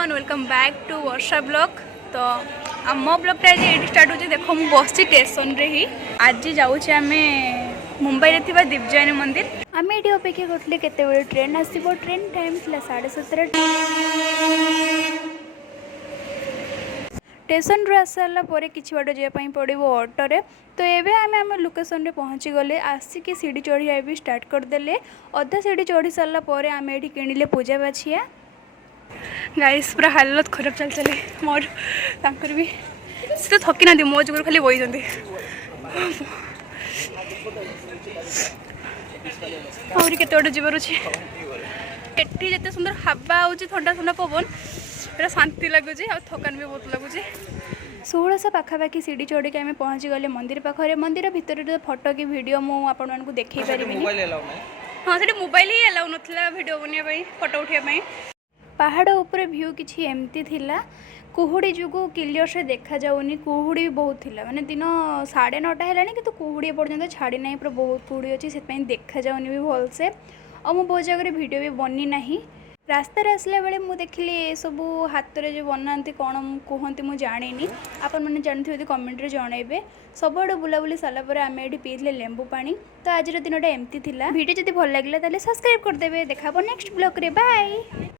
Everyone welcome back to Varsha blog. तो आम ब्लॉगटा आज ये स्टार्ट हो देखो मुझे बस स्टेशन रे ही आज जाऊँचे आम मुंबई रे थिबा दीपजयनी मंदिर। आम ये अपेक्षा करते केते ट्रेन आसो ट्रेन टाइम था 7:30। स्टेशन रू आस सारा पर किसी बाट जावाई पड़ो ऑटोरे। तो ये आम लोकेशन रे पहुँची गले आसिक सीढ़ी चढ़िया भी स्टार्ट करदे। अधा सीढ़ी चढ़ी सारा पर आम ये किणिले पूजा बाछिया। गाइस पूरा हालत खराब चल चले मोर तांकर भी से तो थकी ना मो जुगर खाली बही आहरी केते बाट जीवार अच्छे। एटी जिते सुंदर हवा आउची ठंडा ठंडा पवन पूरा शांति लगुच आ थकान भी बहुत लगुच। 1600 पाखापाखि सीढ़ी चढ़ी आम पहुँची गले मंदिर पाखे। मंदिर भितर फोटो कि वीडियो मुझे देखी पारि। हाँ से मोबाइल ही अलाउ नाला वीडियो बनवाई फोटो उठाई। पहाड़ ऊपर व्यू किसी एमती थिला कुहुड़ी जो क्लियर से देखा जाऊनी। कुहुड़ी भी बहुत थिला माने दिन 9:30 है कि कुहुड़ी पर्यटन छाड़ी ना पूरा बहुत कुहुड़ी अच्छी से देखा जाऊनी भी भलसे। और मुझे बहुत जगह वीडियो भी बनी ना। रास्तार आसला बेले मुझे देखिली ये सब हाथ में जो बनाती कौन कहते मुझे जानी आपण मैंने जानते हो कमेंट रे जनइबे। सबुआड़े बुलाबुली सारापर आम ये पीले लेंबू पानी। तो आज दिन एमती थिला। वीडियो जब भल लगे सब्सक्राइब करदे। देखा नेक्स्ट ब्लॉग रे बाय।